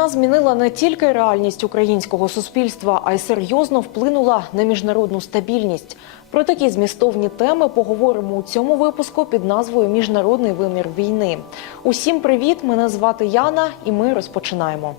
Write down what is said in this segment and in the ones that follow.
Війна змінила не тільки реальність українського суспільства, а й серйозно вплинула на міжнародну стабільність. Про такі змістовні теми поговоримо у цьому випуску під назвою Міжнародний вимір війни. Усім привіт! Мене звати Яна, і ми розпочинаємо.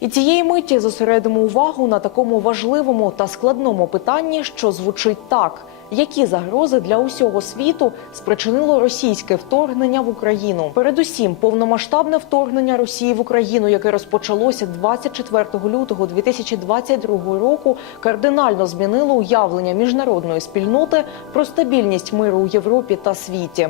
І цієї миті зосередимо увагу на такому важливому та складному питанні, що звучить так: які загрози для усього світу спричинило російське вторгнення в Україну? Передусім, повномасштабне вторгнення Росії в Україну, яке розпочалося 24 лютого 2022 року, кардинально змінило уявлення міжнародної спільноти про стабільність миру у Європі та світі.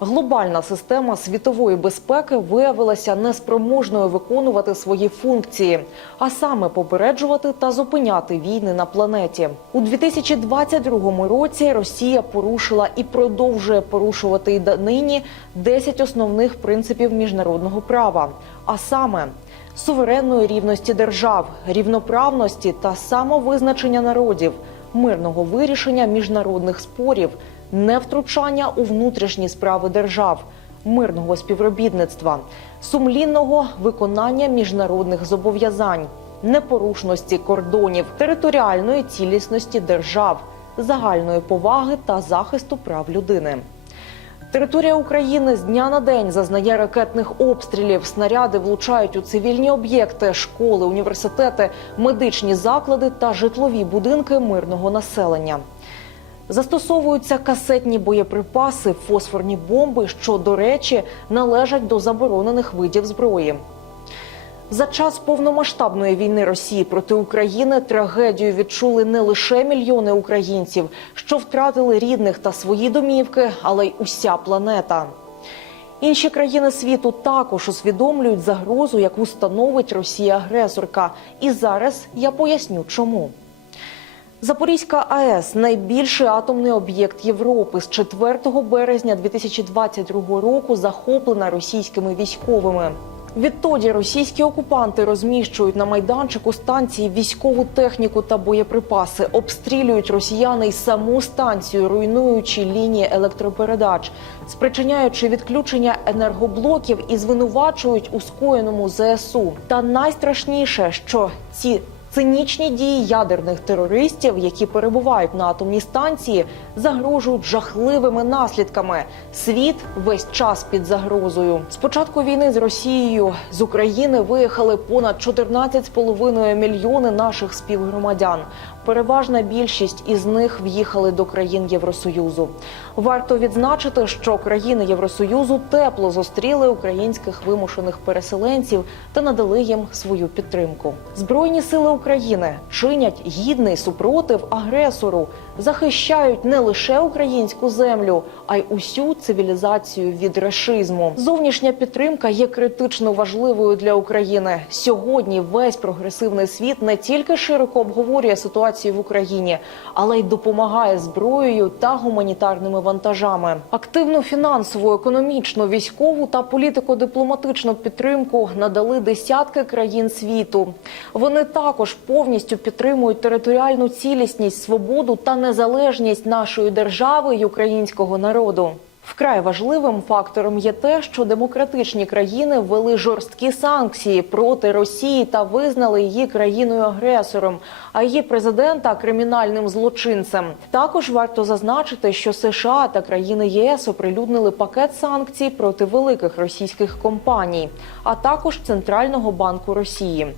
Глобальна система світової безпеки виявилася неспроможною виконувати свої функції, а саме попереджувати та зупиняти війни на планеті. У 2022 році Росія порушила і продовжує порушувати й нині 10 основних принципів міжнародного права, а саме суверенної рівності держав, рівноправності та самовизначення народів, мирного вирішення міжнародних спорів невтручання у внутрішні справи держав, мирного співробітництва, сумлінного виконання міжнародних зобов'язань, непорушності кордонів, територіальної цілісності держав, загальної поваги та захисту прав людини. Територія України з дня на день зазнає ракетних обстрілів. Снаряди влучають у цивільні об'єкти, школи, університети, медичні заклади та житлові будинки мирного населення. Застосовуються касетні боєприпаси, фосфорні бомби, що, до речі, належать до заборонених видів зброї. За час повномасштабної війни Росії проти України трагедію відчули не лише мільйони українців, що втратили рідних та свої домівки, але й уся планета. Інші країни світу також усвідомлюють загрозу, яку становить Росія-агресорка. І зараз я поясню, чому. Запорізька АЕС найбільший атомний об'єкт Європи з 4 березня 2022 року захоплена російськими військовими. Відтоді російські окупанти розміщують на майданчику станції військову техніку та боєприпаси, обстрілюють росіяни й саму станцію, руйнуючи лінії електропередач, спричиняючи відключення енергоблоків і звинувачують у скоєному ЗСУ. Та найстрашніше, що ці Цинічні дії ядерних терористів, які перебувають на атомній станції, загрожують жахливими наслідками. Світ весь час під загрозою. З початку війни з Росією з України виїхали понад 14,5 мільйони наших співгромадян. Переважна більшість із них в'їхали до країн Євросоюзу. Варто відзначити, що країни Євросоюзу тепло зустріли українських вимушених переселенців та надали їм свою підтримку. Збройні сили України чинять гідний супротив агресору, захищають не лише українську землю, а й усю цивілізацію від рашизму. Зовнішня підтримка є критично важливою для України. Сьогодні весь прогресивний світ не тільки широко обговорює ситуацію в Україні, але й допомагає зброєю та гуманітарними вантажами. Активну фінансову, економічну, військову та політико-дипломатичну підтримку надали десятки країн світу. Вони також повністю підтримують територіальну цілісність, свободу та незалежність нашої держави й українського народу. Вкрай важливим фактором є те, що демократичні країни ввели жорсткі санкції проти Росії та визнали її країною агресором, а її президента кримінальним злочинцем. Також варто зазначити, що США та країни ЄС оприлюднили пакет санкцій проти великих російських компаній, а також Центрального банку Росії.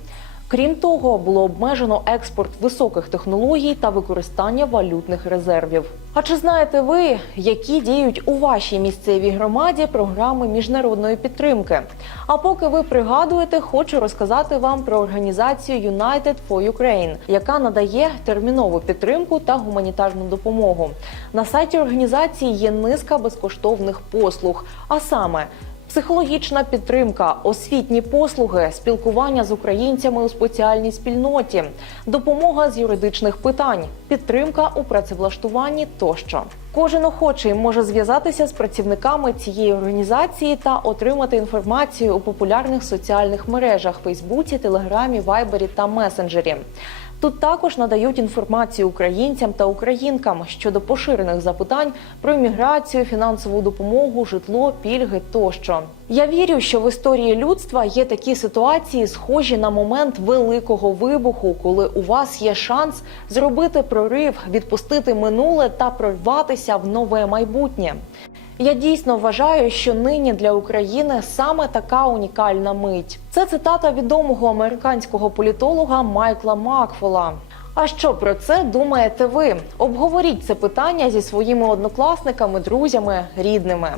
Крім того, було обмежено експорт високих технологій та використання валютних резервів. А чи знаєте ви, які діють у вашій місцевій громаді програми міжнародної підтримки? А поки ви пригадуєте, хочу розказати вам про організацію United for Ukraine, яка надає термінову підтримку та гуманітарну допомогу. На сайті організації є низка безкоштовних послуг, а саме Психологічна підтримка, освітні послуги, спілкування з українцями у спеціальній спільноті, допомога з юридичних питань, підтримка у працевлаштуванні тощо. Кожен охочий може зв'язатися з працівниками цієї організації та отримати інформацію у популярних соціальних мережах Фейсбуці, Телеграмі, Вайбері та месенджері. Тут також надають інформацію українцям та українкам щодо поширених запитань про імміграцію, фінансову допомогу, житло, пільги тощо. Я вірю, що в історії людства є такі ситуації, схожі на момент великого вибуху, коли у вас є шанс зробити прорив, відпустити минуле та прорватися в нове майбутнє. Я дійсно вважаю, що нині для України саме така унікальна мить. Це цитата відомого американського політолога Майкла Макфола. А що про це думаєте ви? Обговоріть це питання зі своїми однокласниками, друзями, рідними.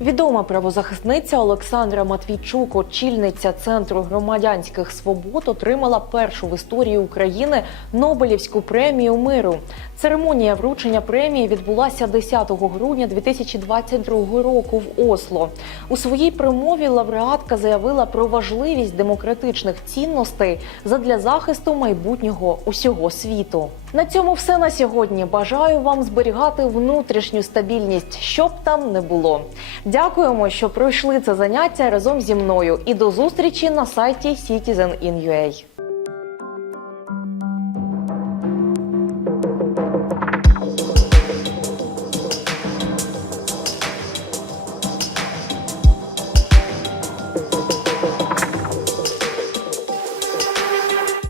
Відома правозахисниця Олександра Матвійчук, очільниця Центру громадянських свобод, отримала першу в історії України Нобелівську премію миру. Церемонія вручення премії відбулася 10 грудня 2022 року в Осло. У своїй промові лауреатка заявила про важливість демократичних цінностей задля захисту майбутнього усього світу. На цьому все на сьогодні. Бажаю вам зберігати внутрішню стабільність, щоб там не було. Дякуємо, що пройшли це заняття разом зі мною. І до зустрічі на сайті Citizen.in.ua.